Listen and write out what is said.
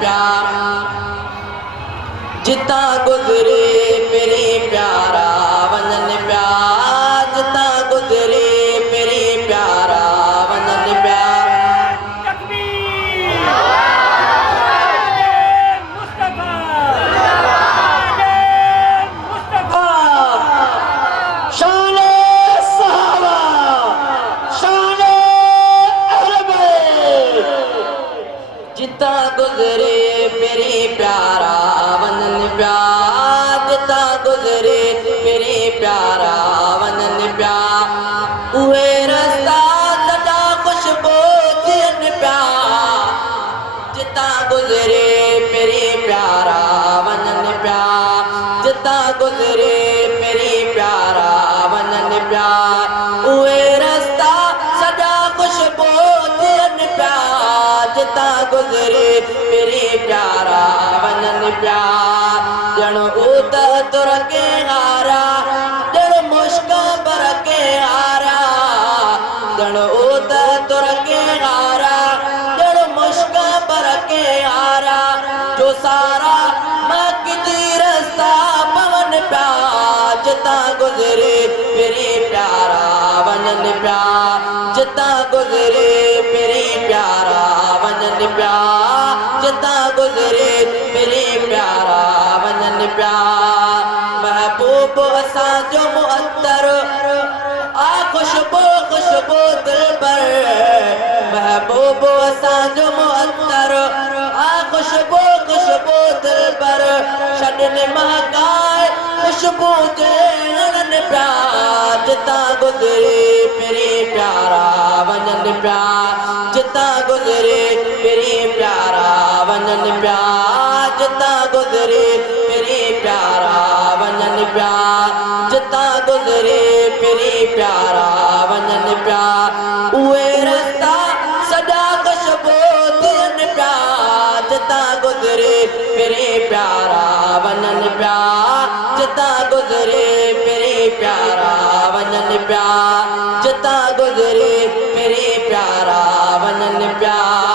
प्यार जिता गुजरे मेरे प्यारा वंजन प्यार जिता गुजरे मेरे प्यारा वंजन प्यार जिता गुजरे मेरे प्यारा वंजन प्यार जिता गुजरे मेरे प्यारा वंजन प्यार उहे रास्ता सदा खुशबू थियन प्यार जिता गुजरे मेरे प्यारा वंजन प्यार जिता गुजरे मेरे प्यारा वंजन प्यार उहे रास्ता सदा खुशबू थियन प्यार जिता गुजरे मेरे प्यारा वंजन प्यार जण उत तुर के हारा जण मुश्क पर के हारा जण उत तुर के हारा जण मुश्क पर के हारा जो सारा मक जी रास्ता पवन प्यार जिता गुजरे मेरे प्यारा वंजन प्यार जिता गुजरे मेरे प्यारा वंजन प्यार जिता गुजरे मेरे प्यारा वंजन प्यार महबूब असा जो मुअत्तर आ खुशबू खुशबू दिल पर महबूब असा जो मुअत्तर आ खुशबू खुशबू दिल पर छॾन महकाए खुशबू जन प्यार जिता गुजरे मेरे प्यारा वंजन प्यार जिता गुजरे मेरे प्यारा वंजन प्यार जिता गुजरे मेरे प्यारा वंजन प्यार जिता गुजरे मेरे प्यारा वंजन प्यार उहे रास्ता सदा खुशबू थियन प्यार जिता गुजरे मेरे प्यारा वंजन प्यार जिता गुजरे मेरे प्यारा वंजन प्यार जिता गुजरे मेरे प्यारा वंजन प्यार